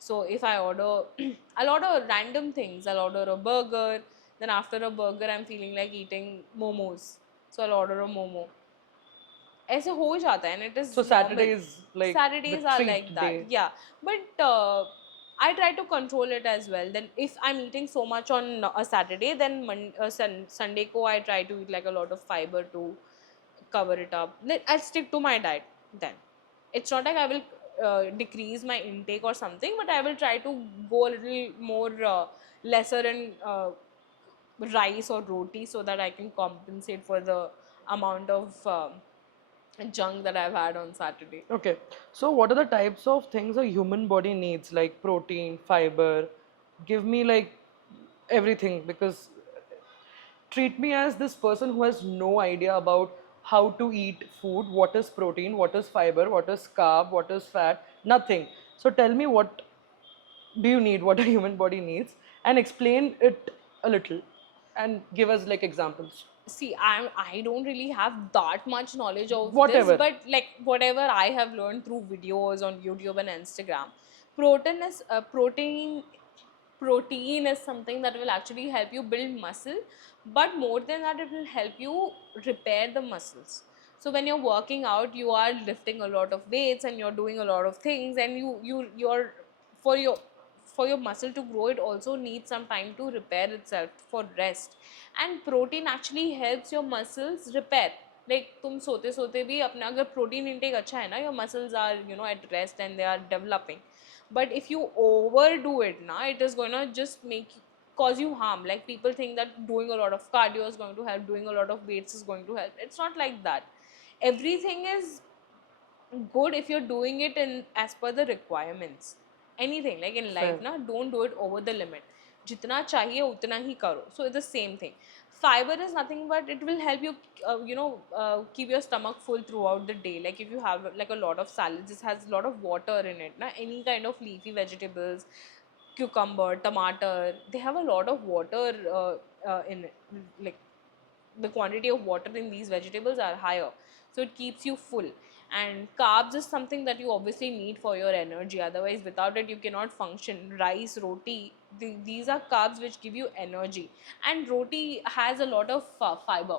So if I order, I'll order random things. I'll order a burger. Then after a burger, I'm feeling like eating momos. So I'll order a momo. ऐसे हो जाता है, and it is So normal. Saturday is like the Saturdays are like treat that, day. yeah. But I try to control it as well. Then if I'm eating so much on a Saturday, then Sunday ko I try to eat like a lot of fiber to cover it up. Then I'll stick to my diet. Then it's not like I will decrease my intake or something, but I will try to go a little more lesser in rice or roti, so that I can compensate for the amount of junk that I've had on Saturday. Okay. So what are the types of things a human body needs, like protein, fiber? Give me like everything, because treat me as this person who has no idea about how to eat food, what is protein, what is fiber, what is carb, what is fat, nothing. So tell me, what do you need, what a human body needs, and explain it a little and give us like examples. See, I don't really have that much knowledge of this, Whatever. but like whatever I have learned through videos on YouTube and Instagram, protein is protein is something that will actually help you build muscle, but more than that, it will help you repair the muscles. So when you're working out, you are lifting a lot of weights and you're doing a lot of things, and you're for your muscle to grow, it also needs some time to repair itself, for rest. And protein actually helps your muscles repair. Like तुम सोते सोते भी अपना अगर protein intake अच्छा है ना, your muscles are, you know, at rest and they are developing. But if you overdo it now, it is going to just cause you harm. Like people think that doing a lot of cardio is going to help, doing a lot of weights is going to help. It's not like that. Everything is good if you're doing it in as per the requirements. Anything like in life Fair. na, don't do it over the limit. Jitna chahiye utna hi karo. So it's the same thing. Fiber is nothing but it will help you keep your stomach full throughout the day. Like if you have like a lot of salads, this has a lot of water in it na, any kind of leafy vegetables, cucumber, tomato, they have a lot of water in it. Like the quantity of water in these vegetables are higher, so it keeps you full. And carbs is something that you obviously need for your energy, otherwise without it you cannot function. Rice, roti, these are carbs which give you energy. And roti has a lot of fiber,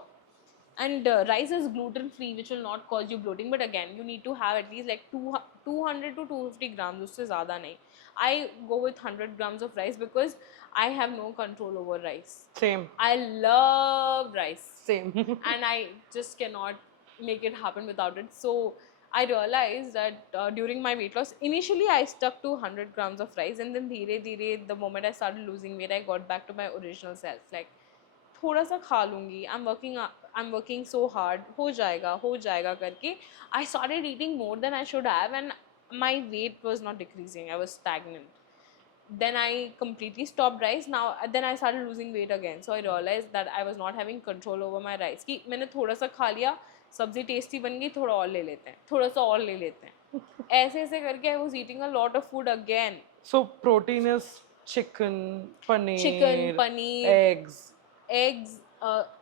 And rice is gluten free, which will not cause you bloating. But again, you need to have at least like 200 to 250 grams. उससे ज़्यादा नहीं. I go with 100 grams of rice because I have no control over rice. Same. I love rice. Same. And I just cannot make it happen without it. So I realized that during my weight loss, initially I stuck to 100 grams of rice, and then धीरे धीरे the moment I started losing weight, I got back to my original self. Like थोड़ा सा खा लूँगी, I'm working so hard, हो जाएगा करके I started eating more than I should have, and my weight was not decreasing, I was stagnant. Then I completely stopped rice. Now then I started losing weight again. So I realized that I was not having control over my rice. कि मैंने थोड़ा सा खा लिया, सब्जी tasty बन गई, थोड़ा और ले लेते हैं, थोड़ा सा और ले लेते हैं. ऐसे ऐसे करके I was eating a lot of food again. So protein is chicken, Chicken, paneer, eggs.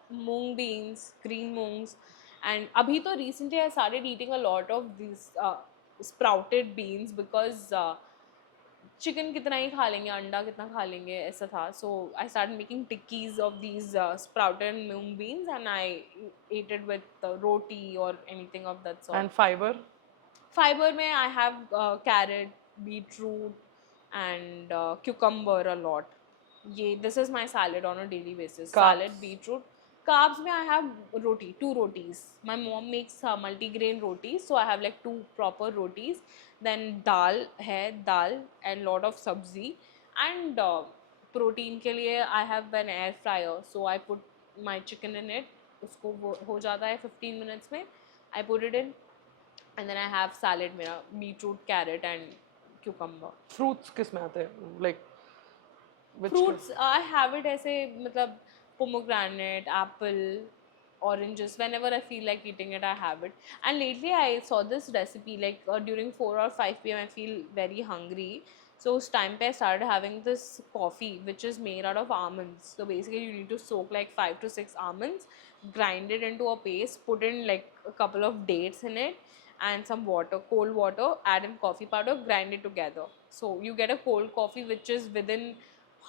mung beans, green moongs, and abhi to recently I started eating a lot of these sprouted beans because chicken कितना ही खा लेंगे, अंडा कितना खा लेंगे, ऐसा था. So I started making tikkis of these sprouted mung beans, and I ate it with roti or anything of that sort. And fiber? Fiber में I have carrot, beetroot, and cucumber a lot. This is my salad on a daily basis. Carbs. Salad, beetroot. Carbs में I have roti, 2 rotis. My mom makes multi-grain rotis, so I have like 2 proper rotis. Then dal and lot of sabzi. And protein के लिए I have an air fryer, so I put my chicken in it. उसको हो जाता है 15 minutes में. I put it in, and then I have salad मेरा, beetroot, carrot and cucumber. Fruits किस में आते हैं? Like which Fruits I have it ऐसे मतलब pomegranate, apple, oranges. Whenever I feel like eating it, I have it. And lately I saw this recipe like during 4 or 5 p.m. I feel very hungry. So उस time पे I started having this coffee which is made out of almonds. So basically you need to soak like 5 to 6 almonds, grind it into a paste, put in like a couple of dates in it, and some water, cold water, add in coffee powder, grind it together. So you get a cold coffee which is within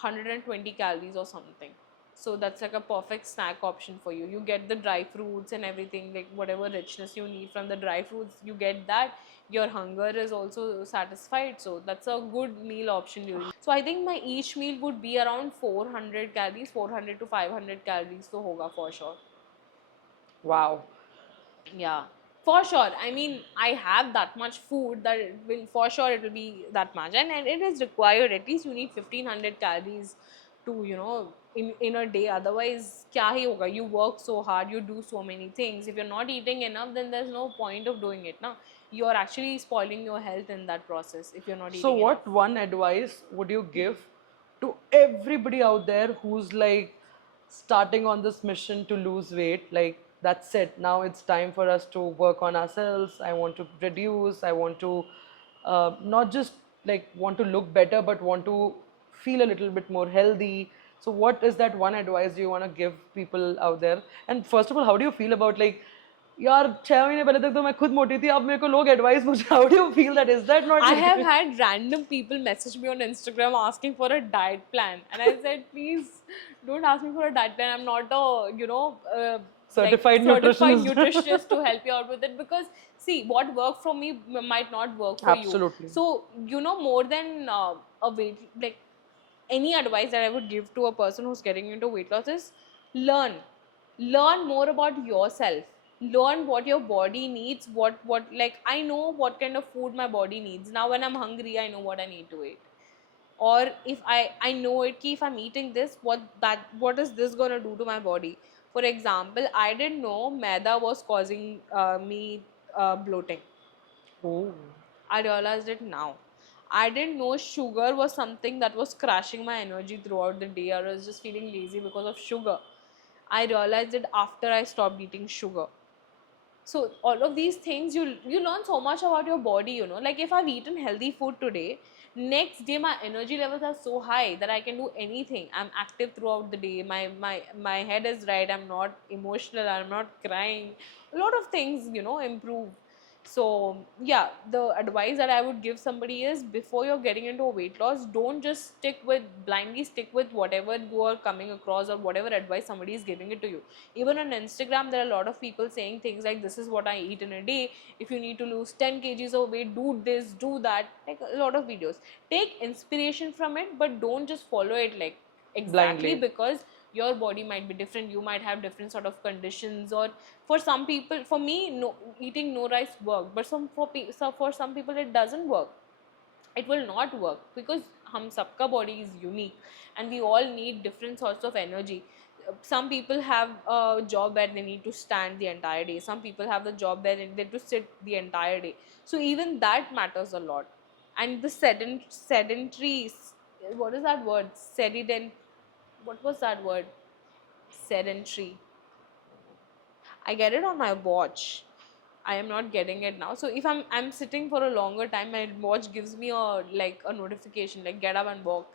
120 calories or something. So that's like a perfect snack option for you. You get the dry fruits and everything, like whatever richness you need from the dry fruits, you get that. Your hunger is also satisfied. So that's a good meal option during. So I think my each meal would be around 400 calories, 400 to 500 calories so hoga for sure. Wow. Yeah, for sure. I mean, I have that much food that it will, for sure it will be that much, and it is required. At least you need 1500 calories to, in a day. Otherwise, kya hi hoga? You work so hard, you do so many things. If you're not eating enough, then there's no point of doing it. Now, you're actually spoiling your health in that process if you're not eating So what enough. one advice would you give to everybody out there who's like starting on this mission to lose weight? Like that's it. Now it's time for us to work on ourselves. I want to reduce. I want to not just like want to look better, but want to feel a little bit more healthy. So what is that one advice you want to give people out there? And first of all, how do you feel about like यार 6 महीने पहले तक तो मैं खुद मोटी थी अब मेरे को लोग एडवाइस पूछ रहे how do you feel that is that not I have had random people message me on Instagram asking for a diet plan, and I said, please don't ask me for a diet plan. I'm not a, Certified certified nutritionist. nutritionist to help you out with it, because see, what worked for me might not work for Absolutely. you. So more than a weight, like any advice that I would give to a person who's getting into weight loss is learn more about yourself, learn what your body needs, what like I know what kind of food my body needs. Now when I'm hungry, I know what I need to eat. Or if I know it ki if I'm eating this, what is this going to do to my body. For example, I didn't know maida was causing me bloating. Oh. I realized it now. I didn't know sugar was something that was crashing my energy throughout the day. I was just feeling lazy because of sugar. I realized it after I stopped eating sugar. So all of these things, you learn so much about your body. Like if I've eaten healthy food today, next day my energy levels are so high that I can do anything. I'm active throughout the day. My head is right. I'm not emotional. I'm not crying. A lot of things improve. So yeah, the advice that I would give somebody is, before you're getting into a weight loss, don't just blindly stick with whatever you are coming across or whatever advice somebody is giving it to you. Even on Instagram, there are a lot of people saying things like, this is what I eat in a day, if you need to lose 10 kgs of weight, do this, do that, like a lot of videos. Take inspiration from it, but don't just follow it like exactly, Blindly. because your body might be different, you might have different sort of conditions, or for some people, for me, no, eating no rice worked, but for some people it doesn't work. It will not work, because hum sabka body is unique, and we all need different sorts of energy. Some people have a job where they need to stand the entire day, some people have the job where they need to sit the entire day, so even that matters a lot. And the sedentary, what is that word, sedent, what was that word, sedentary, I get it on my watch. I am not getting it now. So if I'm sitting for a longer time, my watch gives me a notification like, get up and walk.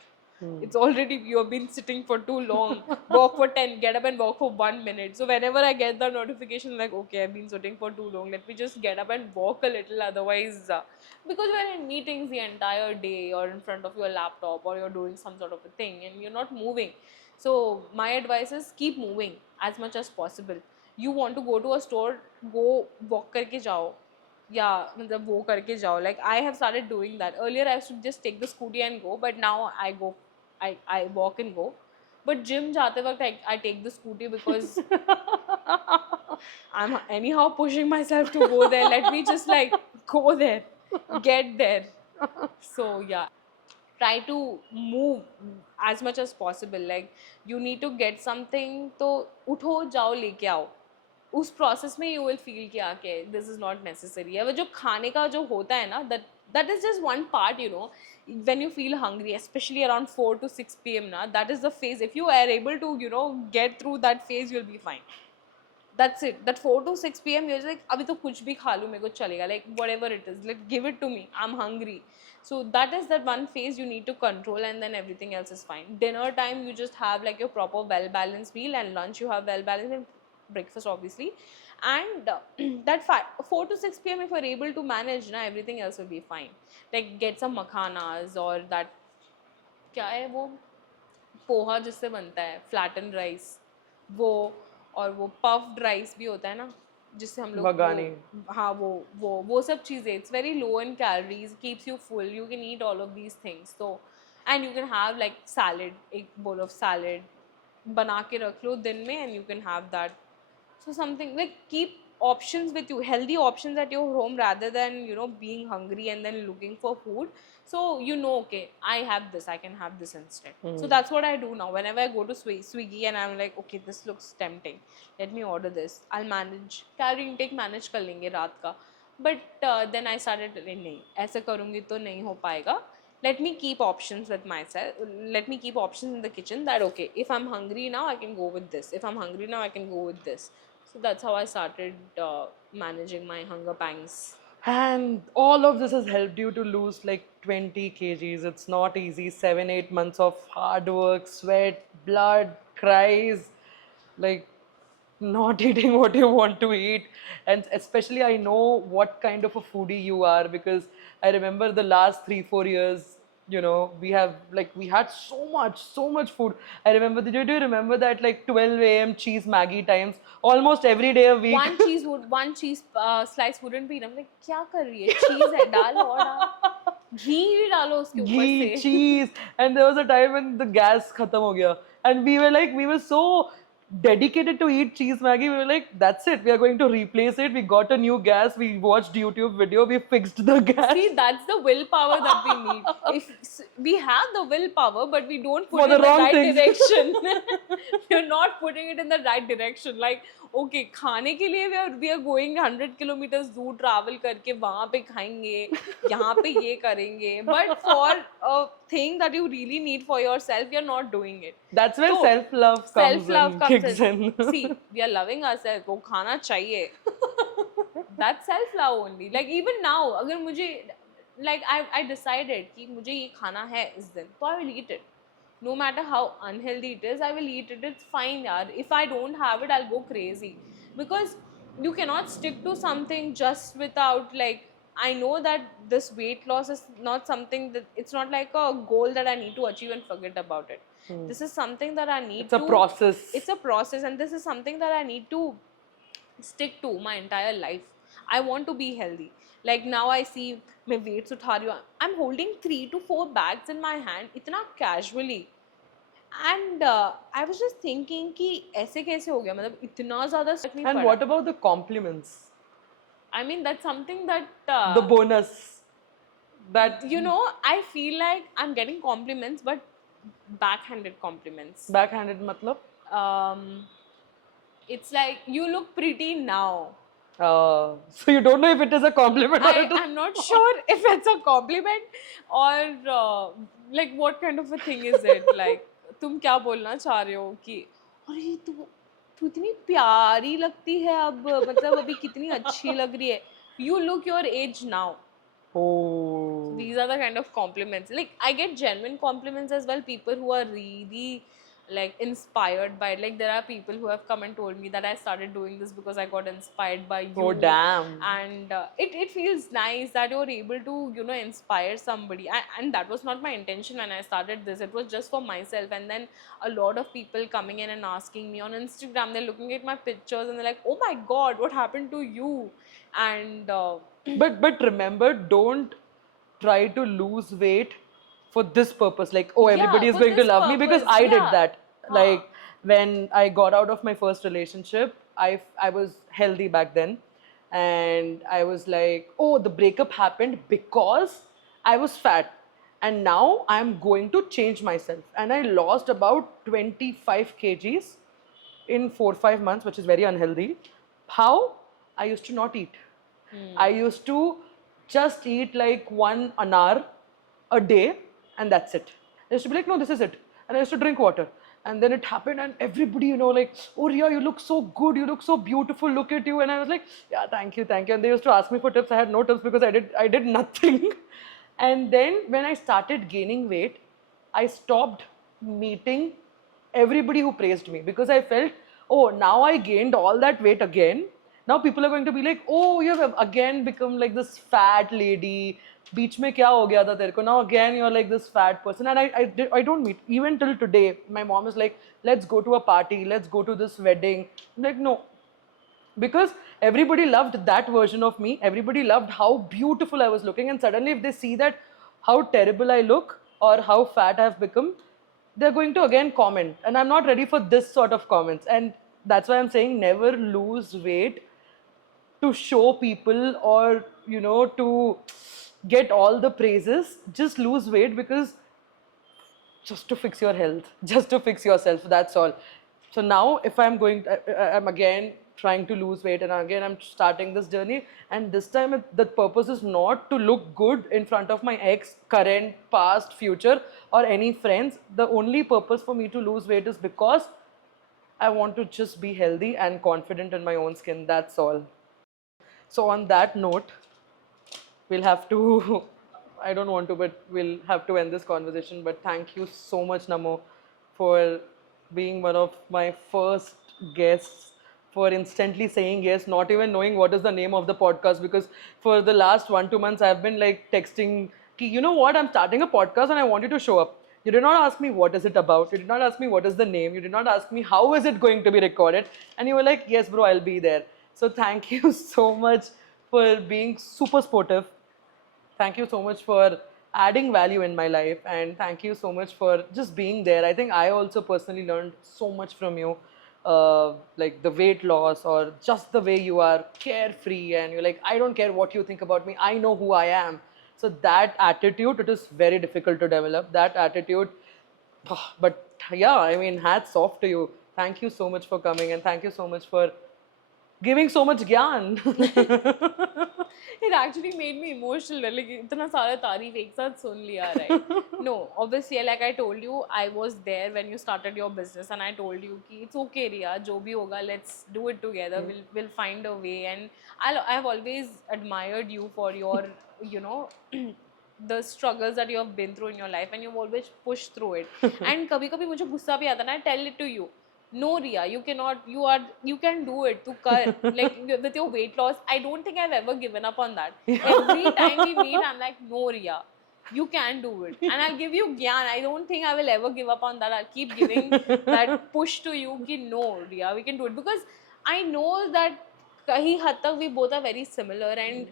It's already, you have been sitting for too long. Walk for 10, get up and walk for 1 minute. So whenever I get the notification like, okay, I've been sitting for too long, let me just get up and walk a little. Otherwise, because we're in meetings the entire day, or in front of your laptop, or you're doing some sort of a thing and you're not moving. So my advice is, keep moving as much as possible. You want to go to a store, go walk करके जाओ, या मतलब वो करके जाओ. Like I have started doing that. Earlier I used to just take the scooty and go, but now I walk and go. But gym जाते वक्त I take the scooty, because I'm anyhow pushing myself to go there. Let me just like go there, get there. So yeah, try to move as much as possible. Like you need to get something, तो उठो जाओ लेके आओ. उस process में you will feel कि आके this is not necessary है. वो जो खाने का जो होता है ना, that is just one part, you know. When you feel hungry, especially around 4 to 6 p.m. na, that is the phase. If you are able to, you know, get through that phase, you'll be fine. That's it. That 4 to 6 p.m. you're just like, अभी तो कुछ भी खा लूँ, मेरे को चलेगा. Like whatever it is, like give it to me. I'm hungry. So that is that one phase you need to control, and then everything else is fine. Dinner time, you just have like your proper well balanced meal, and lunch you have well balanced, and breakfast obviously. And that 4 to 6 p.m. if you're able to manage, na, everything else will be fine. Like get some makhanas, or that क्या है वो पोहा जिससे बनता है flatten rice, वो, और वो puffed rice भी होता है ना, जिससे हम लोग Bagani. हाँ वो सब चीज़ें, it's very low in calories, keeps you full, you can eat all of these things. तो and you can have like salad, एक बोल ऑफ सैलड बना के रख लो दिन में, and you can have that. So something like, keep options with you, healthy options at your home, rather than, you know, being hungry and then looking for food. So you know, okay, I have this, I can have this instead. So that's what I do now. Whenever I go to Swiggy and I'm like, okay, this looks tempting, let me order this. I'll manage calorie intake, manage कर लेंगे रात का. But then I started, नहीं ऐसे करूँगी तो नहीं हो पाएगा. Let me keep options with myself, let me keep options in the kitchen, that okay, if I'm hungry now I can go with this, if I'm hungry now I can go with this. So that's how I started managing my hunger pangs. And all of this has helped you to lose like 20 kgs. It's not easy. 7, 8 months of hard work, sweat, blood, cries, like not eating what you want to eat. And especially, I know what kind of a foodie you are, because I remember the last 3, 4 years. We had so much food. I remember. Do you remember that like 12 a.m. cheese Maggie times? Almost every day a week. One cheese slice wouldn't be enough. Like क्या कर रही है? Cheese है, डाल और डाल. घी भी डालो उसके ऊपर Ghee, से. cheese, and there was a time when the gas khatam ho gaya, and we were so dedicated to eat cheese Maggie. We were like, that's it. We are going to replace it. We got a new gas. We watched YouTube video. We fixed the gas. See, that's the willpower that we need. If we have the willpower, but we don't put For it the in the wrong right things. direction. We're not putting it in the right direction. Like, okay, खाने के लिए we are going 100 kilometers दूर travel करके वहाँ पे खाएंगे, यहाँ पे ये करेंगे. But for a thing that you really need for yourself, you're not doing it. That's where So, self-love comes self-love in, comes kicks in. in. See, we are loving ourselves. वो खाना चाहिए. That's self-love only. Like even now, अगर मुझे like I decided कि मुझे ये खाना है इस दिन, तो I will eat it. No matter how unhealthy it is, I will eat it. It's fine, यार. If I don't have it, I'll go crazy. Because you cannot stick to something just without like, I know that this weight loss is not something that, it's not like a goal that I need to achieve and forget about it. This is something that I need It's a to, process. it's a process, and this is something that I need to stick to my entire life. I want to be healthy. Like now I see मैं weights उठा रही हूँ, I'm holding 3 to 4 bags in my hand इतना casually, and I was just thinking कि ऐसे कैसे हो गया, मतलब इतना ज़्यादा फर्क नहीं And पड़ा. what about the compliments? I mean, that's something that The bonus. That you know, I feel like I'm getting compliments, but backhanded compliments. backhanded matlab? It's like, you look pretty now. So you don't know if it is a compliment or it is. I'm not sure if it's a compliment or like what kind of a thing is it. Like, तुम क्या बोलना चाह रहे हो कि अरे तू तू इतनी प्यारी लगती है अब, मतलब अभी कितनी अच्छी लग रही है. You look your age now. Oh. These are the kind of compliments. Like, I get genuine compliments as well. People who are really like inspired by it. Like, there are people who have come and told me that I started doing this because I got inspired by you. Oh, damn. And it feels nice that you're able to, you know, inspire somebody. And that was not my intention when I started this. It was just for myself. And then a lot of people coming in and asking me on Instagram, they're looking at my pictures and they're like, oh my God, what happened to you? And But remember, don't try to lose weight for this purpose. Like, oh, everybody is for going to this love me, because purpose, I did yeah. that. Huh. Like when I got out of my first relationship, I was healthy back then, and I was like, oh, the breakup happened because I was fat, and now I'm going to change myself, and I lost about 25 kgs in 4 5 months, which is very unhealthy. How? I used to not eat. I used to just eat like one anar a day, and that's it. I used to be like, no, this is it. And I used to drink water. And then it happened, and everybody, you know, like, oh, Ria, you look so good, you look so beautiful, look at you. And I was like, yeah, thank you, thank you. And they used to ask me for tips. I had no tips because I did nothing. And then when I started gaining weight, I stopped meeting everybody who praised me, because I felt, oh, now I gained all that weight again. Now people are going to be like, oh, you have again become like this fat lady. Beach mein kya ho gaya tha tere ko? Now again you're like this fat person. And I don't meet. Even till today, my mom is like, let's go to a party, let's go to this wedding. I'm like, no. Because everybody loved that version of me. Everybody loved how beautiful I was looking. And suddenly if they see that how terrible I look or how fat I've become, they're going to again comment. And I'm not ready for this sort of comments. And that's why I'm saying never lose weight to show people, or you know, to get all the praises. Just lose weight because just to fix your health, just to fix yourself, that's all. So now if I'm going, I'm again trying to lose weight, and again I'm starting this journey, and this time the purpose is not to look good in front of my ex, current, past, future, or any friends. The only purpose for me to lose weight is because I want to just be healthy and confident in my own skin, that's all. So on that note, we'll have to, I don't want to, but we'll have to end this conversation. But thank you so much, Namo, for being one of my first guests, for instantly saying yes, not even knowing what is the name of the podcast. Because for the last 1 2 months, I've been like texting, "Ki, you know what, I'm starting a podcast and I want you to show up." You did not ask me what is it about. You did not ask me what is the name. You did not ask me how is it going to be recorded. And you were like, yes, bro, I'll be there. So thank you so much for being super sportive. Thank you so much for adding value in my life, and thank you so much for just being there. I think I also personally learned so much from you, like the weight loss, or just the way you are carefree, and you're like, I don't care what you think about me, I know who I am. So that attitude, it is very difficult to develop, that attitude. But yeah, I mean, hats off to you. Thank you so much for coming, and thank you so much for giving so much gyan. It actually made me emotional. Like, इतना सारा तारीफ एक साथ सुन लिया, right? No, obviously, like I told you, I was there when you started your business, and I told you कि it's okay, Ria, जो भी होगा, let's do it together. We'll find a way. And I've always admired you for your, you know, the struggles that you have been through in your life, and you've always pushed through it. And कभी कभी मुझे गुस्सा भी आता ना, I tell it to you. no Riya, you cannot, you can do it, tu kar. Like with your weight loss, I don't think I've ever given up on that. Every time we meet, I'm like, no Riya, you can do it, and I'll give you gyan. I don't think I will ever give up on that. I'll keep giving that push to you ki no Riya, we can do it, because I know that kahi had tak we both are very similar, and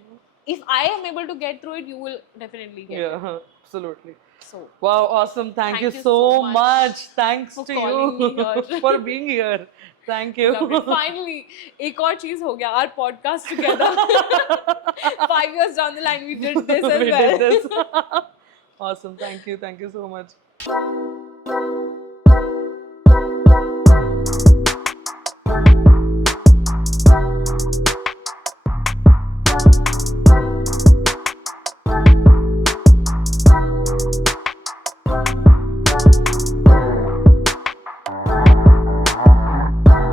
if I am able to get through it, you will definitely get Yeah, absolutely. it. So Wow, awesome. Thank you Thank you so so much. much Thanks for to calling me you here. for being here. Thank you. Love it. Finally, एक और चीज हो गया, our podcast together. 5 years down the line, we did this as We well. did this. Awesome. Thank you. Thank you so much.